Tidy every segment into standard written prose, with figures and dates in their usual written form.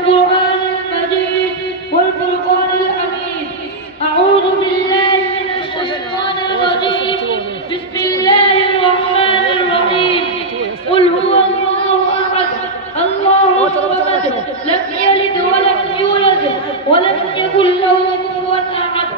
والقرآن المجيد والفرقان الحميد. أعوذ بالله من الشيطان الرجيم. بسم الله الرحمن الرحيم. قل هو الله أحد الله الصمد لم يلد ولم يولد ولم يكن له كفوا أحد.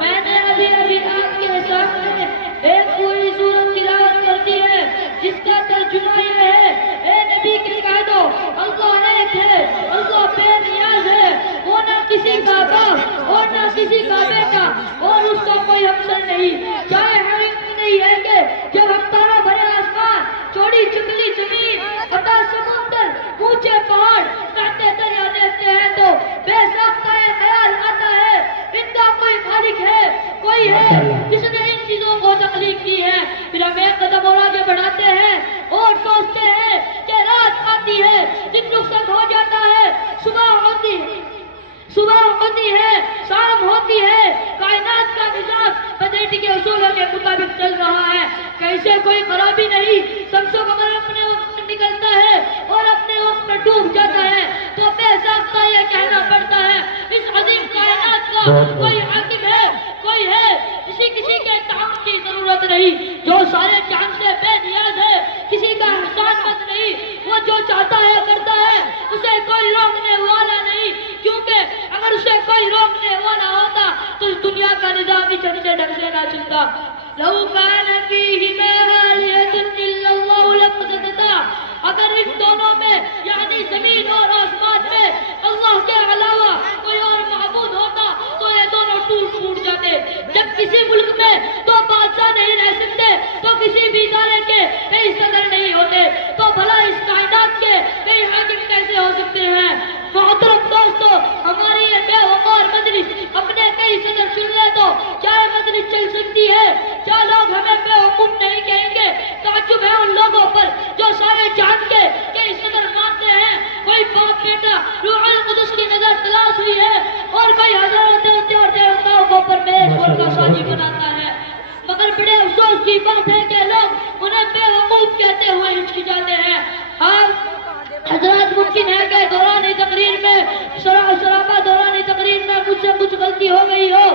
میں نے ابھی آپ کے سامنے ایک پوری سورت تلاوت کرتی ہے جس کا ترجمہ یہ ہے، اے نبی کے کہہ دو اللہ ایک ہے، اللہ بے نیاز ہے، وہ نہ کسی کا باپ اور نہ کسی کا بیٹا اور اس کا کوئی ہمسر نہیں. چاہے حقیقت نہیں ہے کہ جب ہم تاروں بھرے آسمان، چوڑی چکلی زمین، پتا سمندر، اونچے پہاڑ، کہتے دریا دیکھتے ہیں تو بے ساختہ یہ خیال آتا ہے ان کا کوئی خالق ہے، کوئی ہے جس نے ان چیزوں کو تخلیق کی ہے. پھر ہم ایک قدم اور آگے بڑھاتے ہیں اور سوچتے ہیں کہ رات آتی ہے، دن رخصت ہو جاتا ہے، صبح ہوتی ہے، شام ہوتی ہے، کائنات کا نظام قدرت کے اصولوں کے مطابق چل رہا ہے. کیسے کوئی خرابی نہیں، شمس و قمر اپنے وقت میں نکلتا ہے اور اپنے وقت میں ڈوب جاتا ہے. تو بے ساختہ یہ کہنا پڑتا ہے اس عظیم کائنات کا کوئی حاکم ہے، کوئی ہے، کسی کے تعاون کی ضرورت نہیں، جو سارے چاند سے بے نیاز ہے، کسی کا احسان مند نہیں، وہ جو چاہتا ہے کرتا ہے، اسے کوئی روکنے والا نہیں. کیونکہ اگر اسے کوئی روکنے والا ہوتا تو اس دنیا کا نظام ہی اچھے ڈھنگ سے نہ چلتا. لو کان فیہما آلہۃ الا اللہ لفسدتا، اگر ان دونوں میں یعنی زمین اور آسمان میں اللہ کے علاوہ کوئی اور معبود ہوتا تو یہ دونوں ٹوٹ جاتے. جب کسی ملک میں دو بادشاہ نہیں رہ سکتے تو کسی بھی ادارے کے کئی صدر نہیں ہوتے، تو بھلا اس کائنات کے کئی حاکم کیسے ہو سکتے ہیں؟ محترم دوستو، ہماری یہ بے وقار مجلس اپنے کئی صدر چن لے تو کیا یہ مجلس چل سکتی ہے؟ کیا لوگ ہمیں بے وقوف نہیں کہیں گے؟ تعجب ہے ان لوگوں پر جو سارے چاند کے کئی صدر مانتے ہیں. کوئی باپ بیٹا روح القدس کی نظر تلاش ہوئی ہے اور کوئی ہزاروں دیوتے اور دیوتاؤں کو پرمیشور کا ساجی بناتا ہے. مگر بڑے افسوس کی بات ہے کہ لوگ انہیں بے وقوف کہتے ہوئے ہچکچاتے ہیں. حضرات، ممکن ہے کہ دوران تقریر میں شرابہ دوران تقریر میں مجھ سے کچھ غلطی ہو گئی ہو.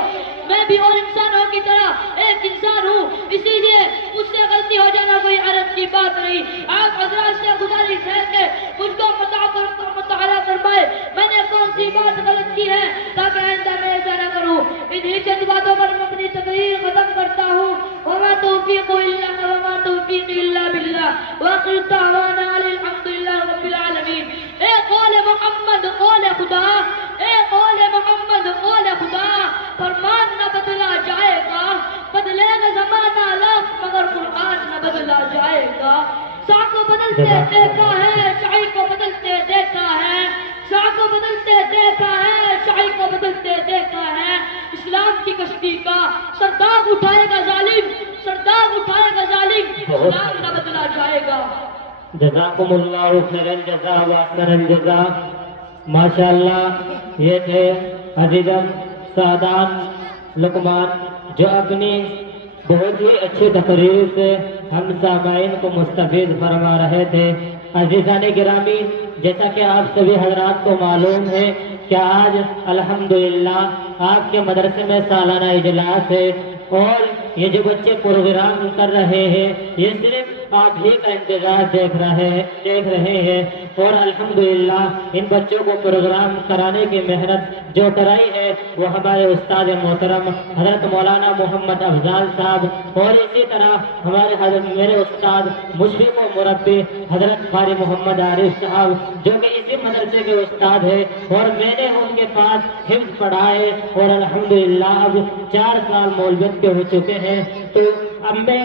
میں بھی اور انسانوں کی طرح ایک انسان ہوں، اسی لیے مجھ سے غلطی ہو جانا کوئی حرج کی بات نہیں. آپ حضرات سے گزارش ہے کہ مجھ کو مطالعہ فرمائے میں نے کون سی بات غلط کی ہے تاکہ آئندہ میں ایسا نہ کروں. انہی چند باتوں پر میں اپنی تقریر ختم کرتا ہوں. وما توفیق الا باللہ وآخر دعوانا الحمد للہ رب العالمین. اے قول محمد قول خدا، اے قول محمد قول خدا، فرمان نہ بدلا جائے گا، بدلے گا زمانہ لاکھ مگر قرآن نہ بدلا جائے گا. شاہ کو بدلتے دیکھا ہے، شاعری کو بدلتے دیکھا ہے، شاہ کو بدلتے دیکھا ہے، شاعری کو بدلتے دیکھا ہے. اسلام کی کشتی کا سرداب اٹھائے گا ظالم، سرداب اٹھائے گا ظالم، اسلام نہ بدلا جائے گا. جزاکم اللہ خیر الجزاء و احسن الجزاء. ماشاءاللہ، یہ تھے عزیزم سعدان لقمان جو اپنی بہت ہی اچھی تقریر سے ہم سامعین کو مستفید فرما رہے تھے. عزیزان گرامی، جیسا کہ آپ سبھی حضرات کو معلوم ہے کہ آج الحمدللہ آپ کے مدرسے میں سالانہ اجلاس ہے اور یہ جو بچے پروگرام کر رہے ہیں یہ صرف آپ ہی کا انتظار دیکھ رہے ہیں اور الحمدللہ ان بچوں کو پروگرام کرانے کی محنت جو کرائی ہے وہ ہمارے استاد محترم حضرت مولانا محمد افضال صاحب اور اسی طرح ہمارے میرے استاد مشفق و مربی حضرت قاری محمد عارف صاحب جو کہ اسی مدرسے کے استاد ہیں اور میں نے ان کے پاس حفظ پڑھائے اور الحمدللہ اب 4 سال مولویت کے ہو چکے ہیں. تو اب میں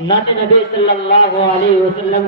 نعت نبی صلی اللہ علیہ وسلم